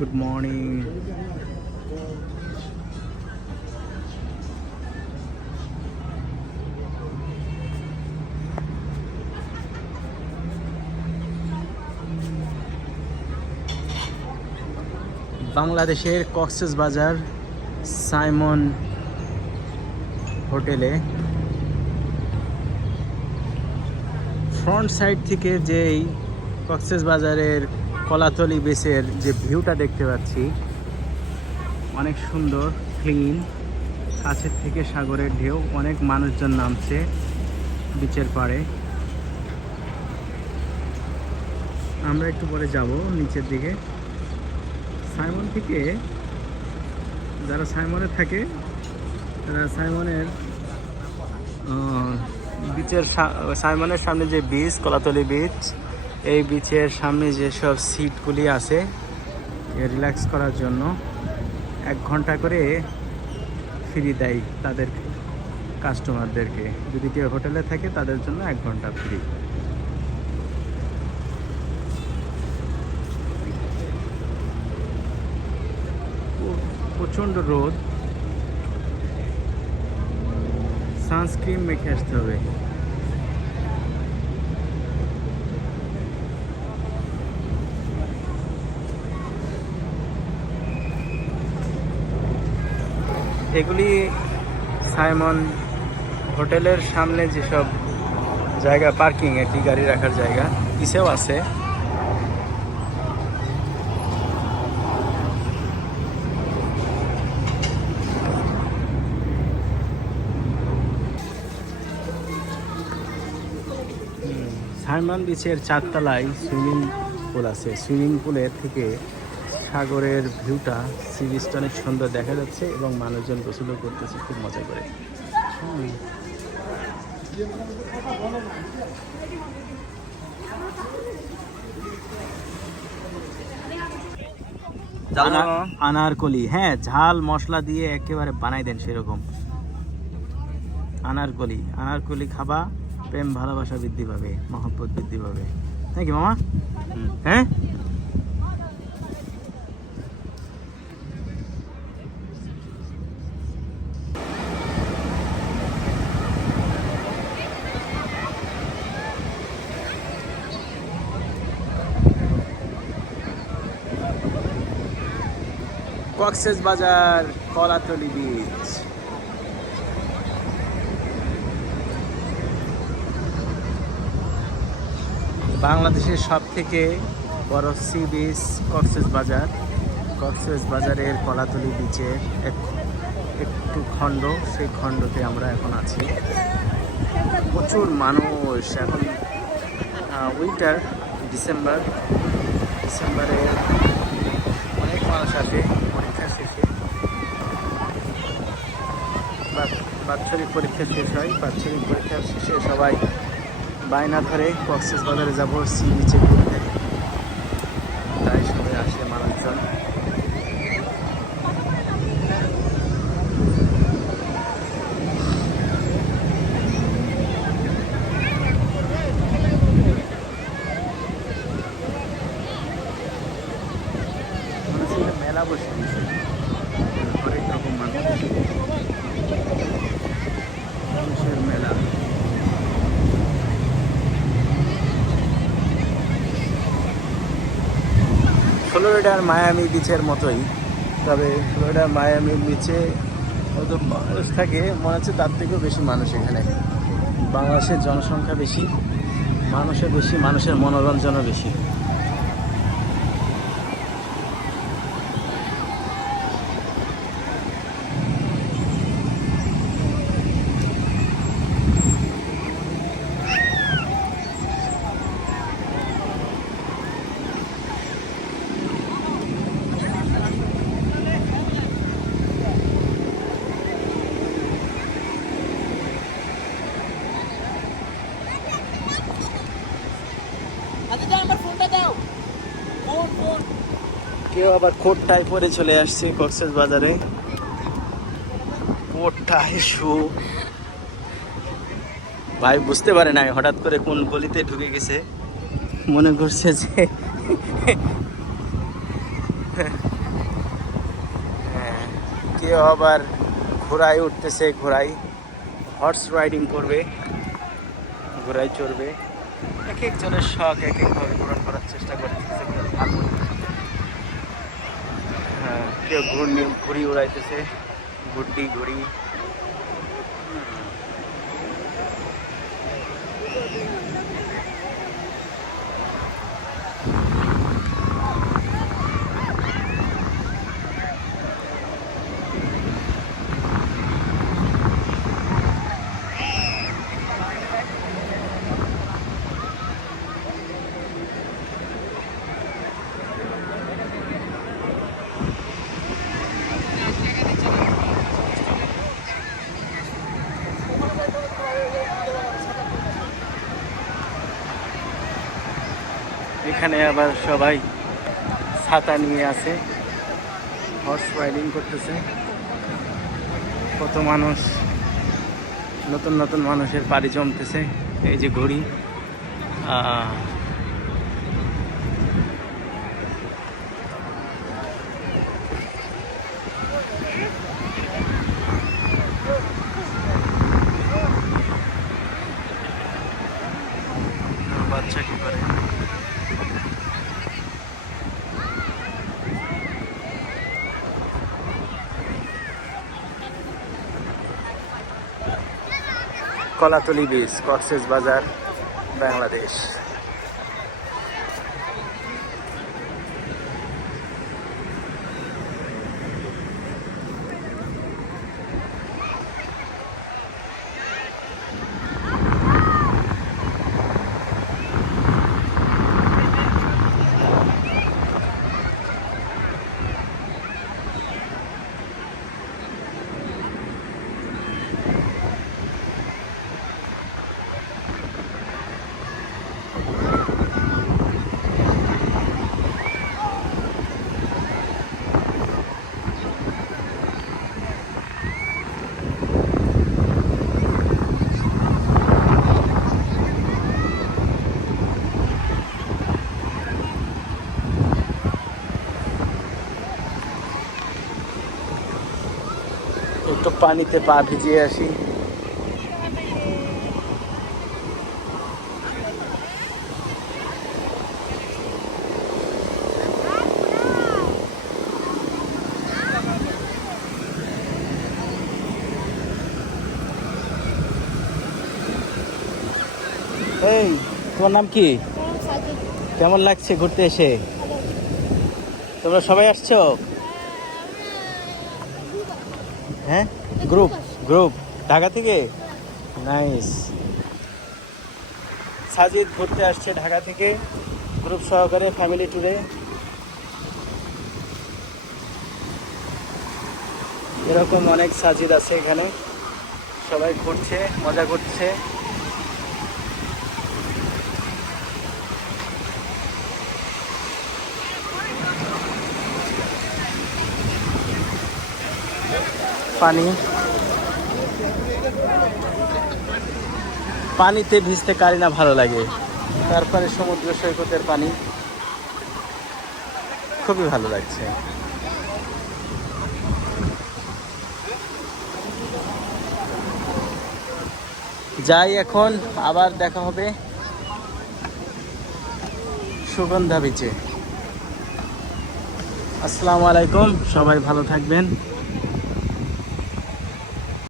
Good morning বাংলাদেশের কক্সেস বাজার Simon হোটেলে ফ্রন্ট সাইড থেকে যেই কক্সেস বাজারের কলাতলি বেসের যে ভিউটা দেখতে পাচ্ছি, অনেক সুন্দর ক্লিন কাছের থেকে সাগরের ঢেউ, অনেক মানুষজন নামছে বিচের পাড়ে। আমরা একটু পরে যাব নিচের দিকে। সাইমন থেকে, যারা সাইমনে থাকে, তারা সাইমনের বিচের সাইমনের সামনে যে বিচ কলাতলি বিচ এই বিচের সামনে যেসব সিটগুলি আছে রিল্যাক্স করার জন্য এক ঘণ্টা করে ফ্রি দেয় তাদের কাস্টমারদেরকে যদি কেউ হোটেলে থাকে, তাদের জন্য এক ঘণ্টা ফ্রি প্রচণ্ড রোদ। সানস্ক্রিন মেখে আসতে হবে। এগুলি সাইমন হোটেলের সামনে যেসব জায়গা, পার্কিং কি গাড়ি রাখার জায়গা, পিছেও আছে। সাইমন বিচের চারতলায় সুইমিং পুল আছে। সুইমিং পুলের থেকে সাগরের ভিউটা সি বিচটা অনেক সুন্দর দেখা যাচ্ছে এবং মানুষজন গোসলও করতেছে খুব মজা করে। আনারকলি হ্যাঁ ঝাল মশলা দিয়ে একেবারে বানাই দেন সেরকম। আনারকলি আনারকলি খাবা প্রেম ভালোবাসা বৃদ্ধি পাবে মহব্বত বৃদ্ধি পাবে। নাকি মামা? হ্যাঁ? কক্সেস বাজার, কলাতলি বিচ বাংলাদেশের সব থেকে বড় সি বিচ কক্সেস বাজার। কক্সেস বাজারের কলাতলি বিচের এক একটু খণ্ড, সেই খণ্ডতে আমরা এখন আছি। প্রচুর মানুষ। এখন উইন্টার ডিসেম্বর ডিসেম্বরে অনেক মানুষ আসে পরীক্ষা শেষে বা- বাৎসরিক পরীক্ষা শেষ হয়। বাৎসরিক পরীক্ষা শেষে সবাই বায়না ধরে কক্সেস বাজারে যাব সি বিচে ঘুরতে তাই সবাই আসে মানুষজন মনে হচ্ছে এটা মেলা বসে দিয়েছে হরেক রকম মানুষ মানুষের মেলা ফ্লোরিডার মায়ামি বিচের মতোই। তবে ফ্লোরিডার মায়ামি বিচে হয়তো মানুষ থাকে, মনে হচ্ছে তার থেকেও বেশি মানুষ এখানে। বাংলাদেশের জনসংখ্যা বেশি, মানুষের বেশি, মানুষের মনোরঞ্জনও বেশি। আবার কোটটায় পরে চলে আসছি কক্সেস বাজারে। কোটটায় শু ভাই, বুঝতে পারে নাই হঠাৎ করে কোন গলিতে ঢুকে গেছে। মনে করছে যে কেউ আবার ঘোড়ায় উঠতেছে, ঘোড়ায় হর্স রাইডিং করবে, ঘোড়ায় চড়বে। এক একজনের শখ এক একভাবে পূরণ করার চেষ্টা করতেছে। কেউ ঘূর্ণি ঘুড়ি উড়াইতেছে গুড্ডি ঘুড়ি। এখানে আবার সবাই ছাতা নিয়ে আছে। হর্স রাইডিং করতেছে। কত মানুষ, নতুন নতুন মানুষের পাড়ি জমতেছে। এই যে ঘড়ি আহ, বাচ্চা কি করে কলাতলি বীজ কক্সেস বাজার বাংলাদেশ একটু পানিতে পা ভিজিয়ে আসি। তোমার নাম কি? কেমন লাগছে ঘুরতে এসে? তোমরা সবাই আসছো? হ্যাঁ? গ্রুপ গ্রুপ ঢাকা থেকে? নাইস সাজিদ ঘুরতে আসছে ঢাকা থেকে গ্রুপ সহকারে ফ্যামিলি ট্যুরে এরকম অনেক সাজিদ আছে এখানে। সবাই ঘুরছে, মজা করছে। পানি। পানিতে ভিজতে কারি না ভালো লাগে। তারপরে সমুদ্র সৈকতের পানি। খুবই ভালো লাগছে। যাই এখন আবার দেখা হবে সুগন্ধা বিচে আসসালামু আলাইকুম সবাই ভালো থাকবেন।